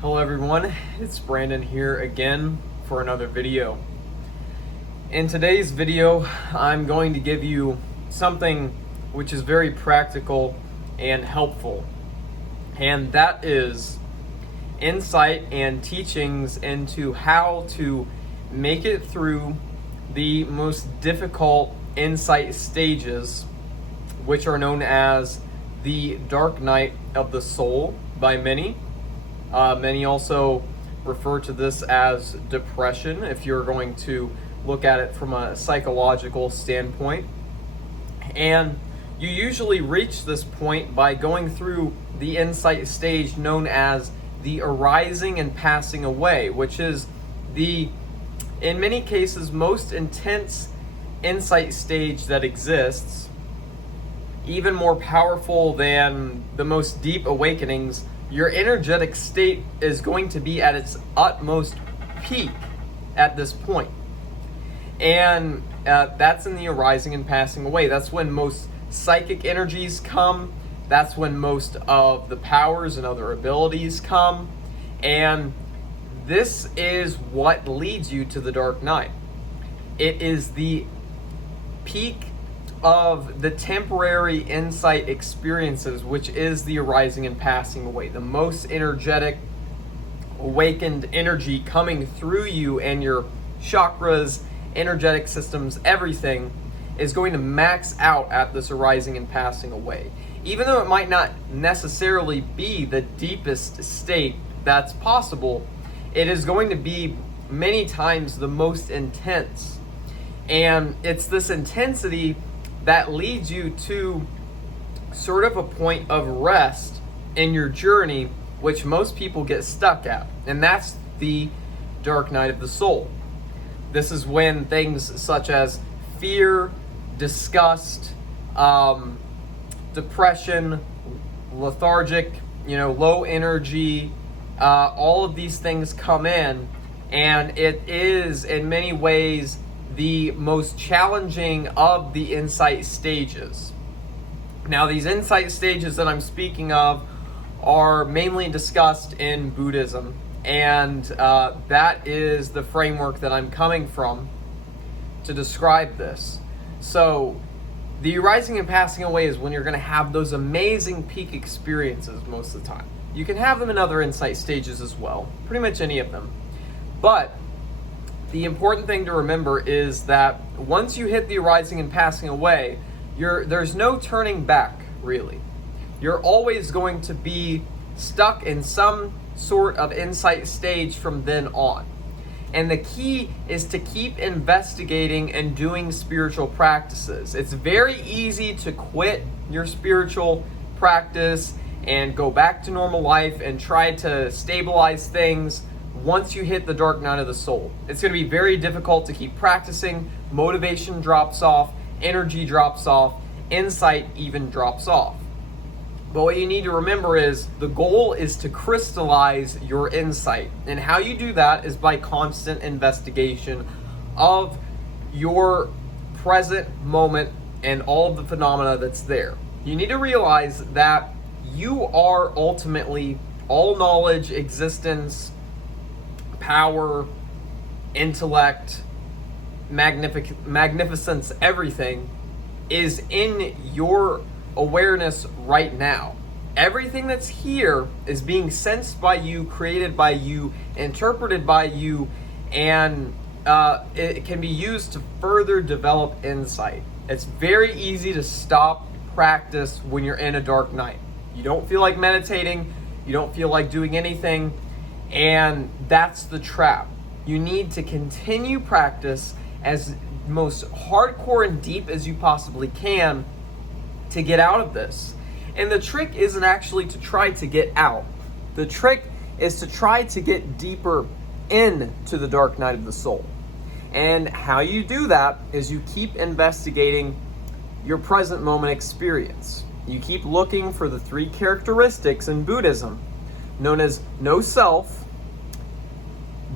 Hello everyone, it's Brandon here again for another video. In today's video, I'm going to give you something which is very practical and helpful, and that is insight and teachings into how to make it through the most difficult insight stages, which are known as the dark night of the soul by many. Many also refer to this as depression if you're going to look at it from a psychological standpoint. And you usually reach this point by going through the insight stage known as the arising and passing away, which is in many cases, most intense insight stage that exists, even more powerful than the most deep awakenings. Your energetic state is going to be at its utmost peak at this point. And that's in the arising and passing away. That's when most psychic energies come. That's when most of the powers and other abilities come. And this is what leads you to the dark night. It is the peak of the temporary insight experiences, which is the arising and passing away. The most energetic, awakened energy coming through you and your chakras, energetic systems, everything is going to max out at this arising and passing away. Even though it might not necessarily be the deepest state that's possible, it is going to be many times the most intense. And it's this intensity that leads you to sort of a point of rest in your journey, which most people get stuck at. And that's the dark night of the soul. This is when things such as fear, disgust, depression, lethargic, low energy, all of these things come in. And it is in many ways the most challenging of the insight stages. Now, these insight stages that I'm speaking of are mainly discussed in Buddhism, and that is the framework that I'm coming from to describe this. So, the arising and passing away is when you're going to have those amazing peak experiences most of the time. You can have them in other insight stages as well, pretty much any of them. But the important thing to remember is that once you hit the arising and passing away, there's no turning back, really. You're always going to be stuck in some sort of insight stage from then on. And the key is to keep investigating and doing spiritual practices. It's very easy to quit your spiritual practice and go back to normal life and try to stabilize things once you hit the dark night of the soul. It's going to be very difficult to keep practicing. Motivation drops off, energy drops off, insight even drops off. But what you need to remember is the goal is to crystallize your insight. And how you do that is by constant investigation of your present moment and all of the phenomena that's there. You need to realize that you are ultimately all knowledge, existence, power, intellect, magnificence, everything is in your awareness right now. Everything that's here is being sensed by you, created by you, interpreted by you, and it can be used to further develop insight. It's very easy to stop practice when you're in a dark night. You don't feel like meditating, you don't feel like doing anything, and that's the trap. You need to continue practice as most hardcore and deep as you possibly can to get out of this. And the trick isn't actually to try to get out. The trick is to try to get deeper into the dark night of the soul. And how you do that is you keep investigating your present moment experience. You keep looking for the three characteristics in Buddhism known as no self,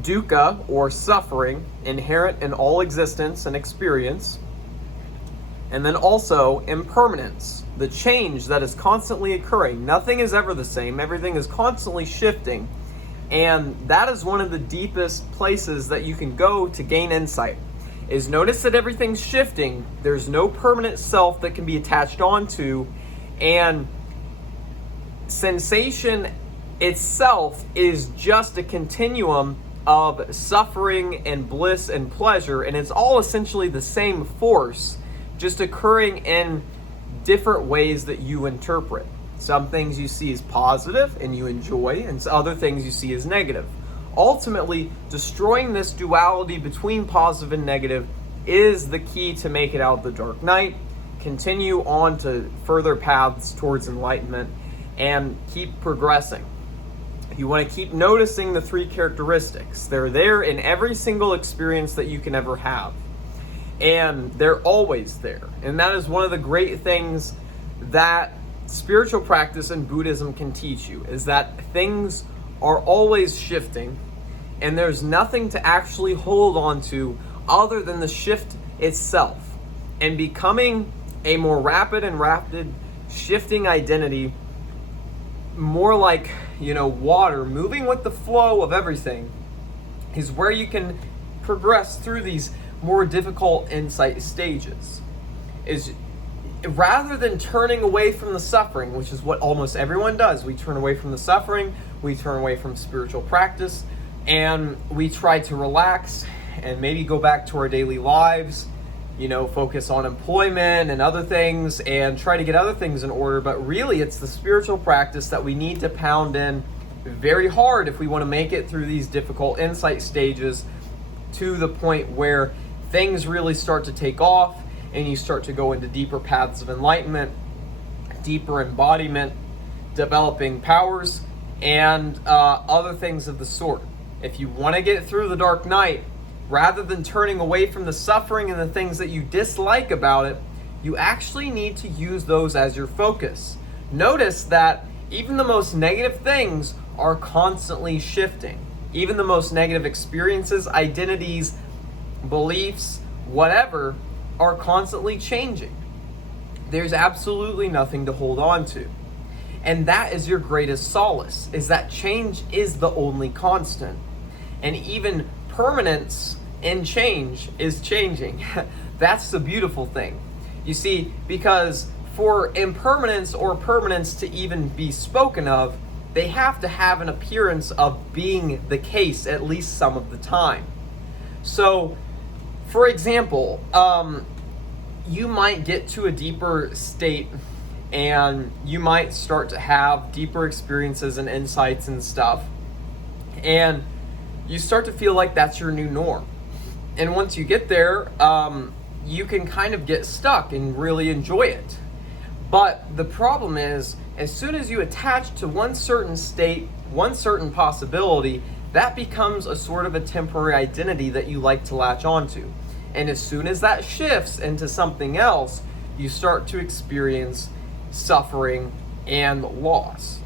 dukkha or suffering, inherent in all existence and experience, and then also impermanence, the change that is constantly occurring. Nothing is ever the same, everything is constantly shifting, And that is one of the deepest places that you can go to gain insight. Is notice that everything's shifting. There's no permanent self that can be attached onto, and sensation itself is just a continuum of suffering and bliss and pleasure, and it's all essentially the same force, just occurring in different ways that you interpret. Some things you see as positive and you enjoy, and other things you see as negative. Ultimately, destroying this duality between positive and negative is the key to make it out of the dark night, continue on to further paths towards enlightenment, and keep progressing. You want to keep noticing the three characteristics. They're there in every single experience that you can ever have. And they're always there. And that is one of the great things that spiritual practice and Buddhism can teach you, is that things are always shifting, and there's nothing to actually hold on to other than the shift itself. And becoming a more rapid shifting identity, more like, water, moving with the flow of everything, is where you can progress through these more difficult insight stages. Is rather than turning away from the suffering, which is what almost everyone does. We turn away from the suffering, we turn away from spiritual practice, and we try to relax and maybe go back to our daily lives, focus on employment and other things and try to get other things in order. But really, it's the spiritual practice that we need to pound in very hard if we want to make it through these difficult insight stages to the point where things really start to take off and you start to go into deeper paths of enlightenment, deeper embodiment, developing powers, and other things of the sort. If you want to get through the dark night, rather than turning away from the suffering and the things that you dislike about it, you actually need to use those as your focus. Notice that even the most negative things are constantly shifting. Even the most negative experiences, identities, beliefs, whatever, are constantly changing. There's absolutely nothing to hold on to. And that is your greatest solace, is that change is the only constant. And even permanence in change is changing. That's the beautiful thing. You see, because for impermanence or permanence to even be spoken of, they have to have an appearance of being the case at least some of the time. So, for example, you might get to a deeper state and you might start to have deeper experiences and insights and stuff. And you start to feel like that's your new norm. And once you get there, you can kind of get stuck and really enjoy it. But the problem is, as soon as you attach to one certain state, one certain possibility, that becomes a sort of a temporary identity that you like to latch onto. And as soon as that shifts into something else, you start to experience suffering and loss.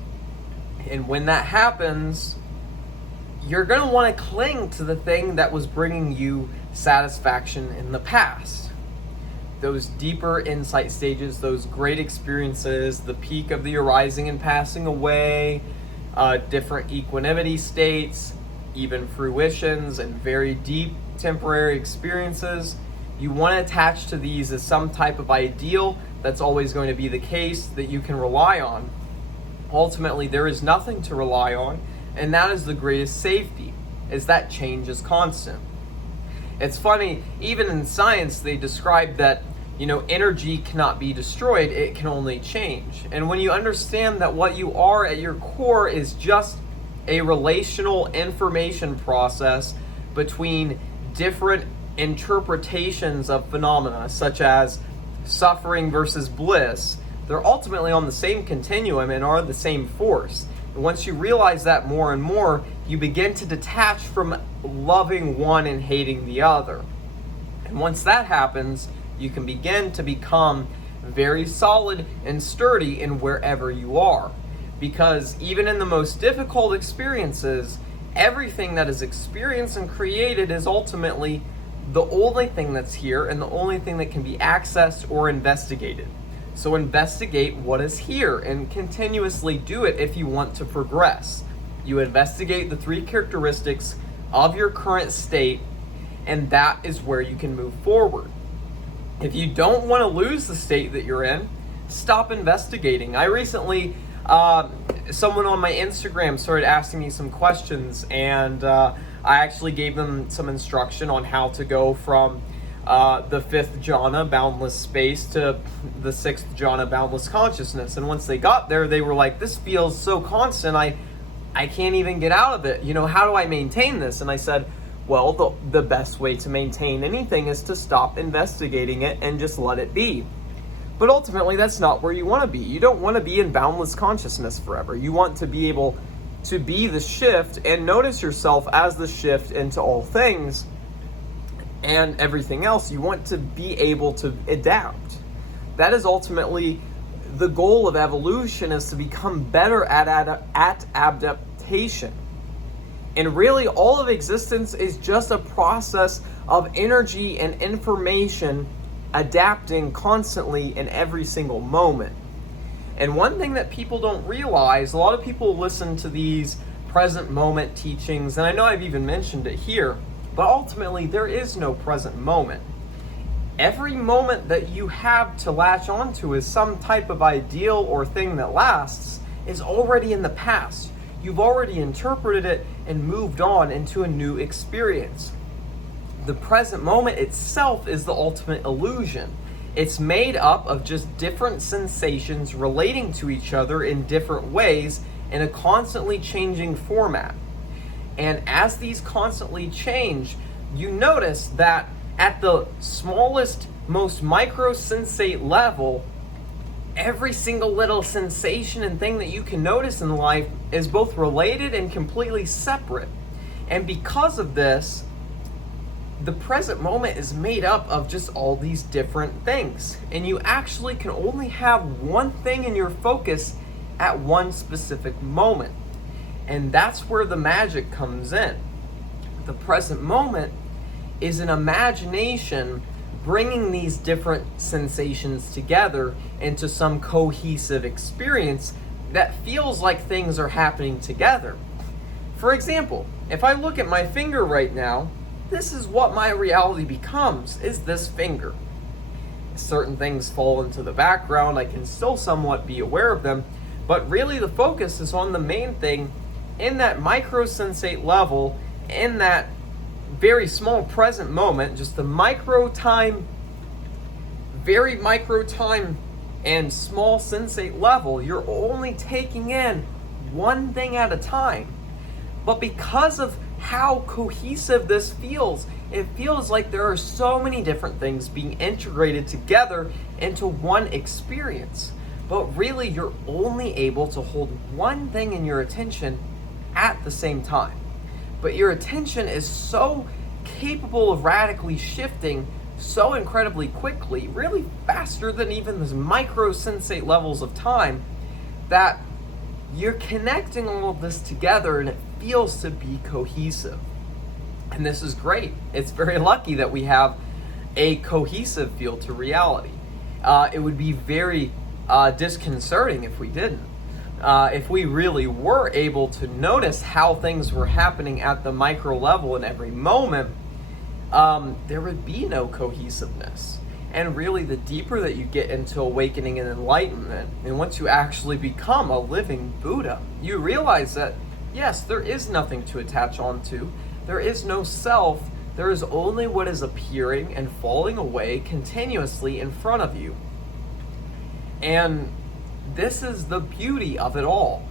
And when that happens, you're going to want to cling to the thing that was bringing you satisfaction in the past. Those deeper insight stages, those great experiences, the peak of the arising and passing away, different equanimity states, even fruitions, and very deep temporary experiences. You want to attach to these as some type of ideal that's always going to be the case that you can rely on. Ultimately, there is nothing to rely on, and that is the greatest safety, is that change is constant. It's funny, even in science, they describe that, energy cannot be destroyed, it can only change. And when you understand that what you are at your core is just a relational information process between different interpretations of phenomena, such as suffering versus bliss, they're ultimately on the same continuum and are the same force. And once you realize that more and more, you begin to detach from loving one and hating the other. And once that happens, you can begin to become very solid and sturdy in wherever you are. Because even in the most difficult experiences, everything that is experienced and created is ultimately the only thing that's here and the only thing that can be accessed or investigated. So investigate what is here and continuously do it if you want to progress. You investigate the 3 characteristics of your current state, and that is where you can move forward. If you don't want to lose the state that you're in, stop investigating. I recently, someone on my Instagram started asking me some questions, and I actually gave them some instruction on how to go from the 5th jhana, boundless space, to the 6th jhana, boundless consciousness. And once they got there, they were like, this feels so constant, I can't even get out of it. You know, how do I maintain this? And I said, well, the best way to maintain anything is to stop investigating it and just let it be. But ultimately, that's not where you want to be. You don't want to be in boundless consciousness forever. You want to be able to be the shift and notice yourself as the shift into all things and everything else. You want to be able to adapt. That is ultimately the goal of evolution, is to become better at adaptation. And really, all of existence is just a process of energy and information adapting constantly in every single moment. And one thing that people don't realize, a lot of people listen to these present moment teachings, and I know I've even mentioned it here, but ultimately there is no present moment. Every moment that you have to latch onto as some type of ideal or thing that lasts is already in the past. You've already interpreted it and moved on into a new experience. The present moment itself is the ultimate illusion. It's made up of just different sensations relating to each other in different ways in a constantly changing format. And as these constantly change, you notice that at the smallest, most micro-sensate level, every single little sensation and thing that you can notice in life is both related and completely separate. And because of this, the present moment is made up of just all these different things. And you actually can only have one thing in your focus at one specific moment. And that's where the magic comes in. The present moment is an imagination bringing these different sensations together into some cohesive experience that feels like things are happening together. For example, if I look at my finger right now, this is what my reality becomes, is this finger. Certain things fall into the background, I can still somewhat be aware of them, but really the focus is on the main thing in that micro-sensate level, in that very small present moment, just the micro time, very micro time and small sensate level. You're only taking in one thing at a time. But because of how cohesive this feels, it feels like there are so many different things being integrated together into one experience. But really, you're only able to hold one thing in your attention at the same time. But your attention is so capable of radically shifting so incredibly quickly, really faster than even those micro sensate levels of time, that you're connecting all of this together and it feels to be cohesive. And this is great. It's very lucky that we have a cohesive feel to reality. It would be very disconcerting if we didn't. If we really were able to notice how things were happening at the micro level in every moment, there would be no cohesiveness. And really, the deeper that you get into awakening and enlightenment, and once you actually become a living Buddha, you realize that, yes, there is nothing to attach onto. There is no self. There is only what is appearing and falling away continuously in front of you. And this is the beauty of it all,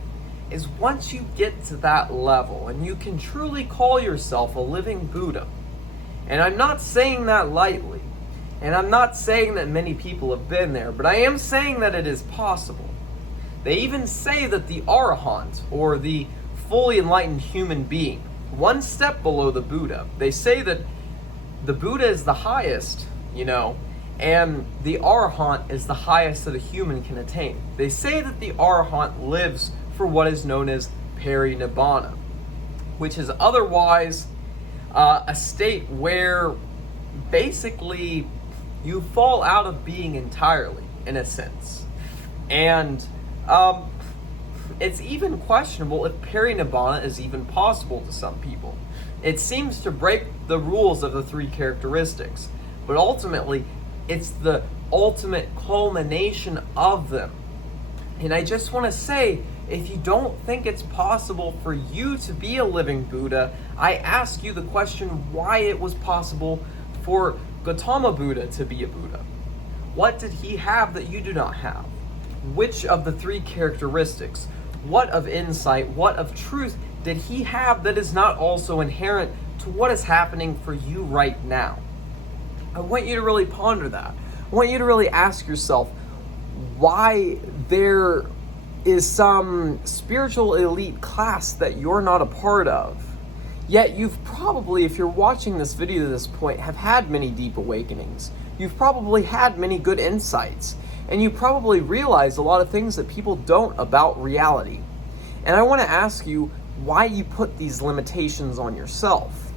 is once you get to that level and you can truly call yourself a living Buddha. And I'm not saying that lightly, and I'm not saying that many people have been there, but I am saying that it is possible. They even say that the Arahant, or the fully enlightened human being, one step below the Buddha, they say that the Buddha is the highest, and the Arahant is the highest that a human can attain. They say that the Arahant lives for what is known as Parinibbana, which is otherwise a state where basically you fall out of being entirely, in a sense. And it's even questionable if Parinibbana is even possible to some people. It seems to break the rules of the three characteristics, but ultimately, it's the ultimate culmination of them. And I just want to say, if you don't think it's possible for you to be a living Buddha, I ask you the question why it was possible for Gautama Buddha to be a Buddha. What did he have that you do not have? Which of the three characteristics, what of insight, what of truth did he have that is not also inherent to what is happening for you right now? I want you to really ponder that. I want you to really ask yourself why there is some spiritual elite class that you're not a part of. Yet you've probably, if you're watching this video to this point, have had many deep awakenings. You've probably had many good insights. And you probably realize a lot of things that people don't about reality. And I want to ask you why you put these limitations on yourself.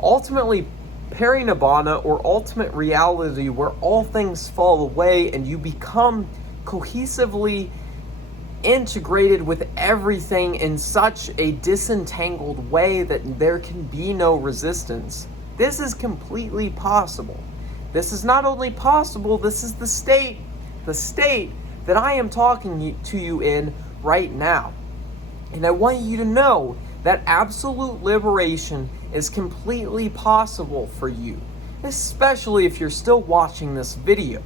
Ultimately, Parinibbana, or ultimate reality, where all things fall away and you become cohesively integrated with everything in such a disentangled way that there can be no resistance. This is completely possible. This is not only possible, this is the state that I am talking to you in right now. And I want you to know that absolute liberation is completely possible for you, especially if you're still watching this video.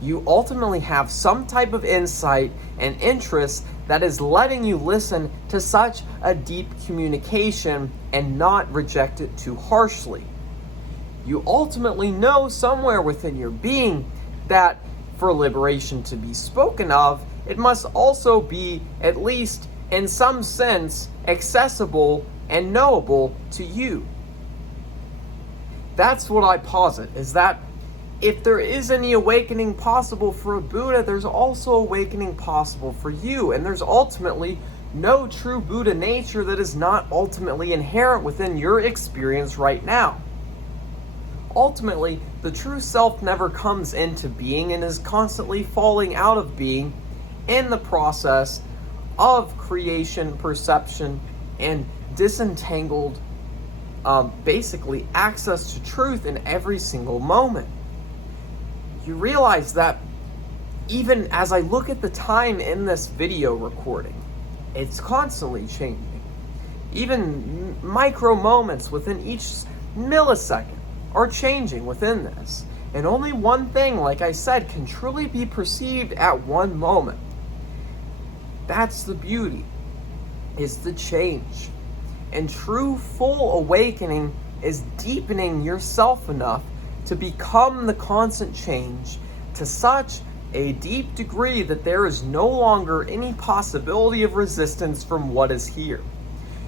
You ultimately have some type of insight and interest that is letting you listen to such a deep communication and not reject it too harshly. You ultimately know somewhere within your being that for liberation to be spoken of, it must also be, at least in some sense, accessible and knowable to you. That's what I posit, is that if there is any awakening possible for a Buddha, there's also awakening possible for you. And there's ultimately no true Buddha nature that is not ultimately inherent within your experience right now. Ultimately, the true self never comes into being and is constantly falling out of being in the process of creation, perception, and disentangled, basically access to truth in every single moment. You realize that even as I look at the time in this video recording, it's constantly changing. Even micro moments within each millisecond are changing within this. And only one thing, like I said, can truly be perceived at one moment. That's the beauty, is the change. And true full awakening is deepening yourself enough to become the constant change to such a deep degree that there is no longer any possibility of resistance from what is here.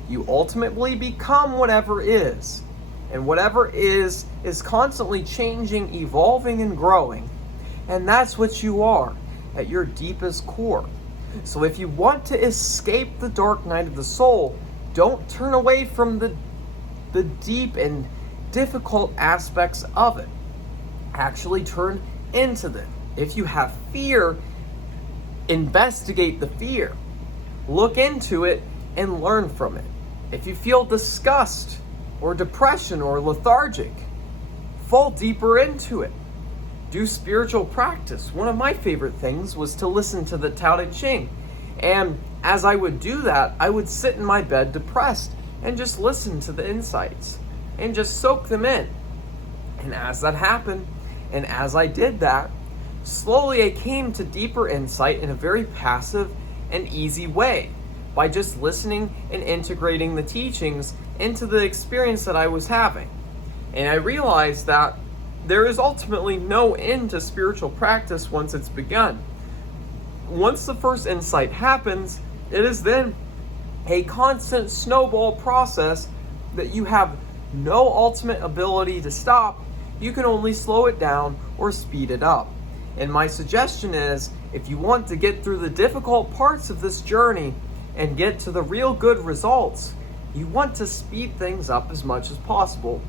You ultimately become whatever is. And whatever is constantly changing, evolving, and growing. And that's what you are at your deepest core. So if you want to escape the dark night of the soul, don't turn away from the deep and difficult aspects of it. Actually turn into them. If you have fear, investigate the fear. Look into it and learn from it. If you feel disgust or depression or lethargic, fall deeper into it. Do spiritual practice. One of my favorite things was to listen to the Tao Te Ching. And as I would do that, I would sit in my bed depressed and just listen to the insights and just soak them in. And as that happened, and as I did that, slowly I came to deeper insight in a very passive and easy way by just listening and integrating the teachings into the experience that I was having. And I realized that there is ultimately no end to spiritual practice once it's begun. Once the first insight happens, it is then a constant snowball process that you have no ultimate ability to stop. You can only slow it down or speed it up. And my suggestion is, if you want to get through the difficult parts of this journey and get to the real good results, you want to speed things up as much as possible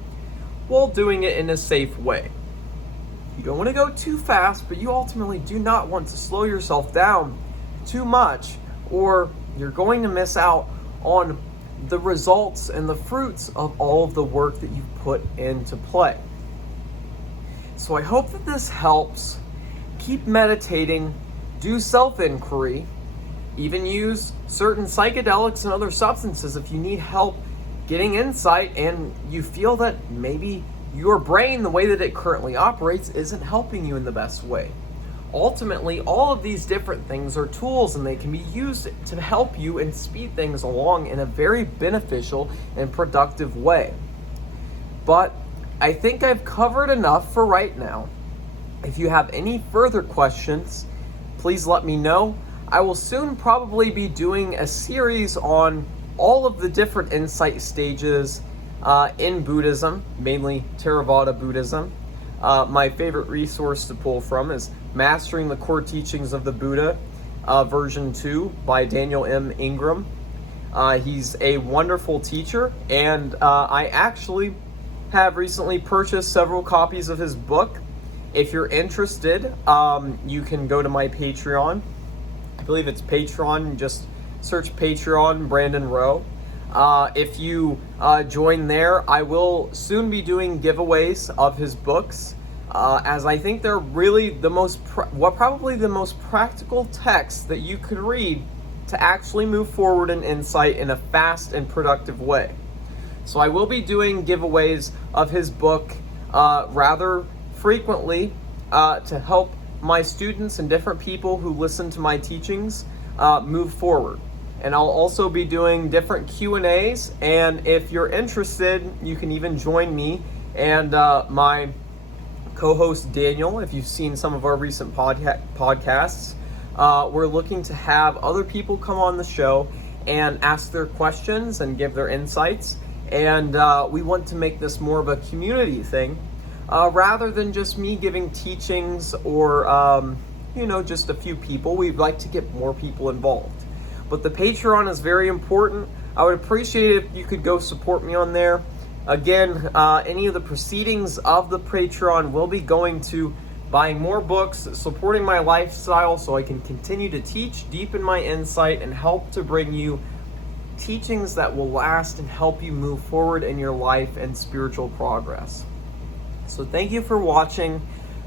while doing it in a safe way. You don't want to go too fast, but you ultimately do not want to slow yourself down too much or you're going to miss out on the results and the fruits of all of the work that you've put into play. So I hope that this helps. Keep meditating, do self-inquiry, even use certain psychedelics and other substances if you need help getting insight and you feel that maybe your brain, the way that it currently operates, isn't helping you in the best way. Ultimately, all of these different things are tools and they can be used to help you and speed things along in a very beneficial and productive way. But I think I've covered enough for right now. If you have any further questions, please let me know. I will soon probably be doing a series on all of the different insight stages in Buddhism, mainly Theravada Buddhism. My favorite resource to pull from is Mastering the Core Teachings of the Buddha, version 2 by Daniel M. Ingram. He's a wonderful teacher, and I actually have recently purchased several copies of his book. If you're interested, you can go to my Patreon. I believe it's Patreon. Just search Patreon Brandon Rowe. If you join there, I will soon be doing giveaways of his books, as I think they're really the most, probably the most practical text that you could read to actually move forward in insight in a fast and productive way. So I will be doing giveaways of his book rather frequently to help my students and different people who listen to my teachings move forward. And I'll also be doing different Q&As, and if you're interested, you can even join me and my co-host Daniel. If you've seen some of our recent podcasts, we're looking to have other people come on the show and ask their questions and give their insights, and we want to make this more of a community thing rather than just me giving teachings or just a few people. We'd like to get more people involved. But the Patreon is very important. I would appreciate it if you could go support me on there. Again, any of the proceedings of the Patreon will be going to buying more books, supporting my lifestyle so I can continue to teach, deepen my insight, and help to bring you teachings that will last and help you move forward in your life and spiritual progress. So thank you for watching.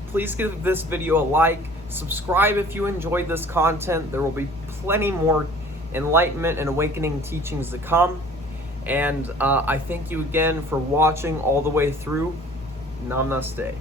Please give this video a like, subscribe if you enjoyed this content. There will be plenty more enlightenment and awakening teachings to come. And I thank you again for watching all the way through. Namaste.